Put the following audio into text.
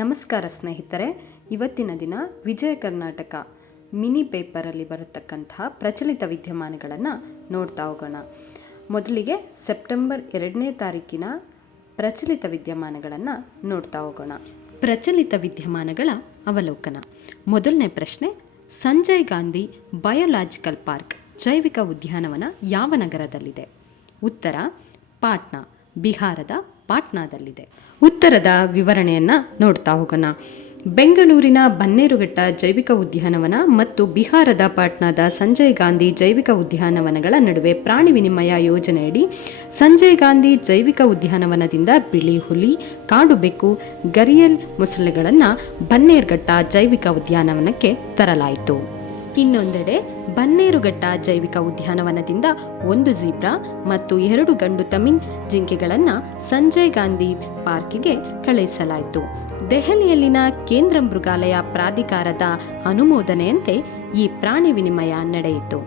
ನಮಸ್ಕಾರ ಸ್ನೇಹಿತರೆ, ಇವತ್ತಿನ ದಿನ ವಿಜಯ ಕರ್ನಾಟಕ ಮಿನಿ ಪೇಪರಲ್ಲಿ ಬರತಕ್ಕಂತಹ ಪ್ರಚಲಿತ ವಿದ್ಯಮಾನಗಳನ್ನು ನೋಡ್ತಾ ಹೋಗೋಣ. ಮೊದಲಿಗೆ ಸೆಪ್ಟೆಂಬರ್ 2ನೇ ತಾರೀಕಿನ ಪ್ರಚಲಿತ ವಿದ್ಯಮಾನಗಳನ್ನು ನೋಡ್ತಾ ಹೋಗೋಣ. ಪ್ರಚಲಿತ ವಿದ್ಯಮಾನಗಳ ಅವಲೋಕನ. ಮೊದಲನೇ ಪ್ರಶ್ನೆ, ಸಂಜಯ್ ಗಾಂಧಿ ಬಯೋಲಾಜಿಕಲ್ ಪಾರ್ಕ್ ಜೈವಿಕ ಉದ್ಯಾನವನ ಯಾವ ನಗರದಲ್ಲಿದೆ? ಉತ್ತರ ಪಾಟ್ನಾ, ಬಿಹಾರದ ಪಾಟ್ನಾದಲ್ಲಿದೆ. ಉತ್ತರದ ವಿವರಣೆಯನ್ನು ನೋಡ್ತಾ ಹೋಗೋಣ. ಬೆಂಗಳೂರಿನ ಬನ್ನೇರುಘಟ್ಟ ಜೈವಿಕ ಉದ್ಯಾನವನ ಮತ್ತು ಬಿಹಾರದ ಪಾಟ್ನಾದ ಸಂಜಯ್ ಗಾಂಧಿ ಜೈವಿಕ ಉದ್ಯಾನವನಗಳ ನಡುವೆ ಪ್ರಾಣಿ ವಿನಿಮಯ ಯೋಜನೆಯಡಿ ಸಂಜಯ್ ಗಾಂಧಿ ಜೈವಿಕ ಉದ್ಯಾನವನದಿಂದ ಬಿಳಿ ಹುಲಿ, ಕಾಡು ಬೆಕ್ಕು, ಗರಿಯಲ್ ಮೊಸಳೆಗಳನ್ನು ಬನ್ನೇರುಘಟ್ಟ ಜೈವಿಕ ಉದ್ಯಾನವನಕ್ಕೆ ತರಲಾಯಿತು. ಇನ್ನೊಂದೆಡೆ ಬನ್ನೇರುಘಟ್ಟ ಜೈವಿಕ ಉದ್ಯಾನವನದಿಂದ 1 ಝೀಬ್ರಾ ಮತ್ತು 2 ಗಂಡು ತಮಿಳ್ ಜಿಂಕೆಗಳನ್ನು ಸಂಜಯ್ ಗಾಂಧಿ ಪಾರ್ಕಿಗೆ ಕಳುಹಿಸಲಾಯಿತು. ದೆಹಲಿಯಲ್ಲಿನ ಕೇಂದ್ರ ಮೃಗಾಲಯ ಪ್ರಾಧಿಕಾರದ ಅನುಮೋದನೆಯಂತೆ ಈ ಪ್ರಾಣಿ ವಿನಿಮಯ ನಡೆಯಿತು.